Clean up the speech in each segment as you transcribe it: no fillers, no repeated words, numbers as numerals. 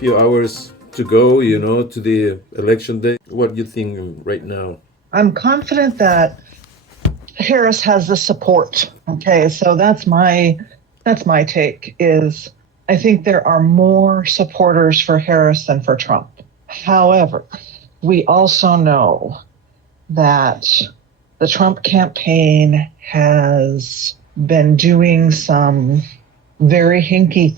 few hours to go, to the election day. What do you think right now? I'm confident that Harris has the support. Okay, so that's my take is I think there are more supporters for Harris than for Trump. However, we also know that the Trump campaign has been doing some very hinky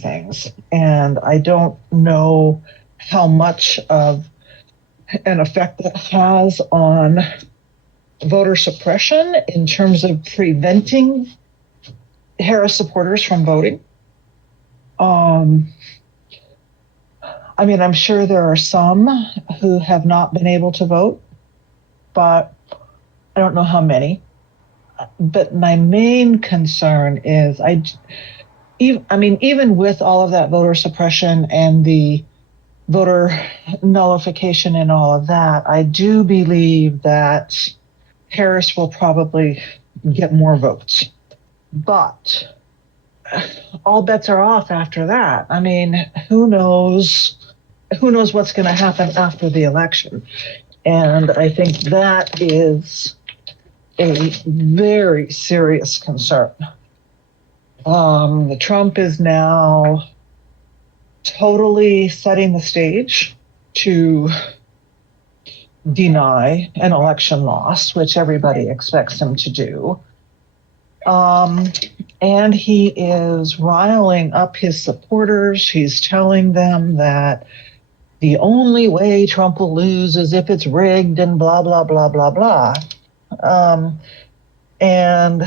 things, and I don't know how much of an effect that has on voter suppression in terms of preventing Harris supporters from voting. I'm sure there are some who have not been able to vote, but I don't know how many. But my main concern is, even with all of that voter suppression and the voter nullification and all of that, I do believe that Harris will probably get more votes. But all bets are off after that. Who knows what's going to happen after the election? And I think that is a very serious concern. Trump is now totally setting the stage to deny an election loss, which everybody expects him to do. And he is riling up his supporters. He's telling them that the only way Trump will lose is if it's rigged and blah, blah, blah, blah, blah. And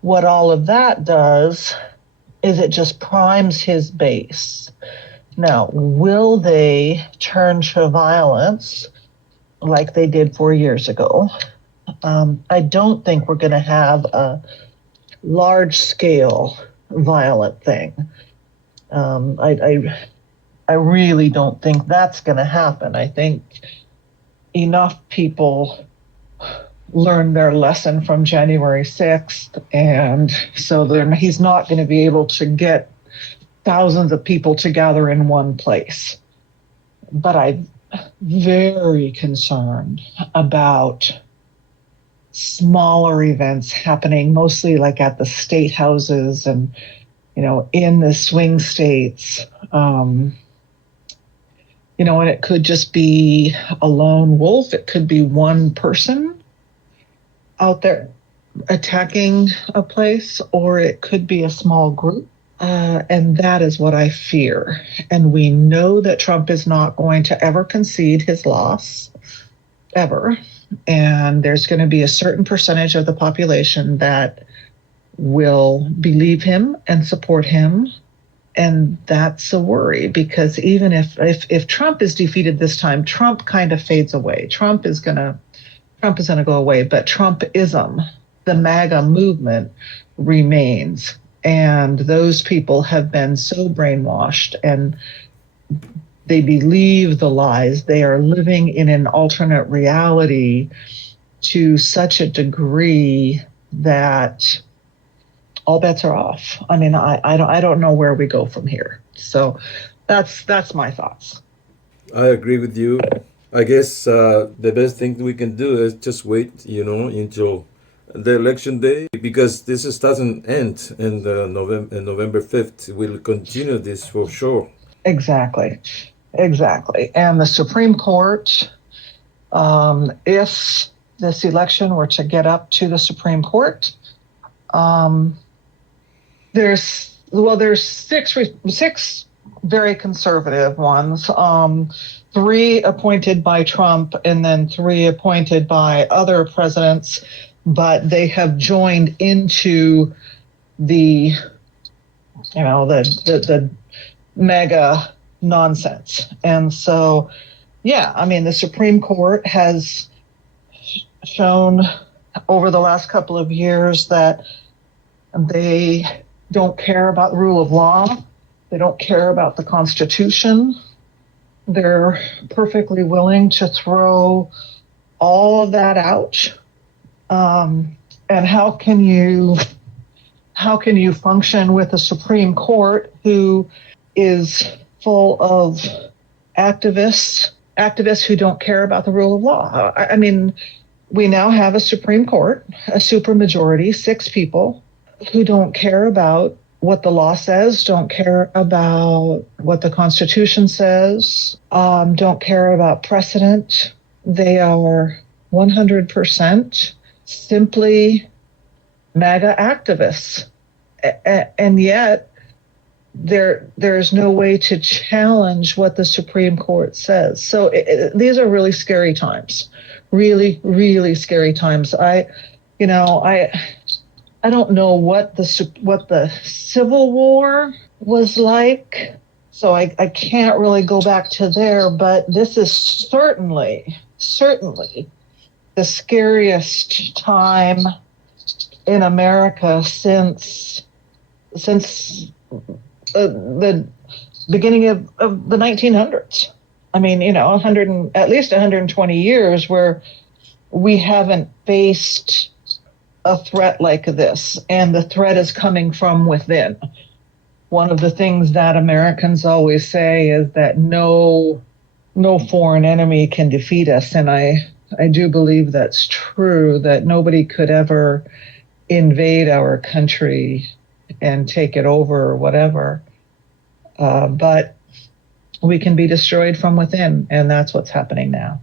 what all of that does is it just primes his base. Now, will they turn to violence like they did 4 years ago? I don't think we're going to have a large-scale violent thing. I really don't think that's going to happen. I think enough people learned their lesson from January 6th, and so he's not going to be able to get thousands of people together in one place. But I'm very concerned about smaller events happening, mostly like at the state houses and, in the swing states. And it could just be a lone wolf. It could be one person out there attacking a place, or it could be a small group. And that is what I fear. And we know that Trump is not going to ever concede his loss, ever. And there's going to be a certain percentage of the population that will believe him and support him. And that's a worry, because even if Trump is defeated this time, Trump kind of fades away. Trump is gonna go away, but Trumpism, the MAGA movement, remains. And those people have been so brainwashed and they believe the lies. They are living in an alternate reality to such a degree that all bets are off. I don't know where we go from here. So that's my thoughts. I agree with you. I guess the best thing we can do is just wait, until the election day, because this doesn't end in November 5th. We'll continue this for sure. Exactly. And the Supreme Court, if this election were to get up to the Supreme Court, there's six very conservative ones, 3 appointed by Trump and then 3 appointed by other presidents, but they have joined into the mega nonsense. And so, the Supreme Court has shown over the last couple of years that they don't care about the rule of law. They don't care about the Constitution. They're perfectly willing to throw all of that out. And how can you how can you function with a Supreme Court who is full of activists who don't care about the rule of law? I mean, we now have a Supreme Court, a supermajority, 6 people who don't care about what the law says, don't care about what the Constitution says, don't care about precedent. They are 100% simply MAGA activists. And yet, there's no way to challenge what the Supreme Court says. So these are really scary times, really, really scary times. I don't know what the Civil War was like, so I can't really go back to there. But this is certainly the scariest time in America since the beginning of the 1900s. I mean, at least 120 years where we haven't faced a threat like this, and the threat is coming from within. One of the things that Americans always say is that no foreign enemy can defeat us, and I do believe that's true, that nobody could ever invade our country and take it over or whatever. But we can be destroyed from within, and that's what's happening now.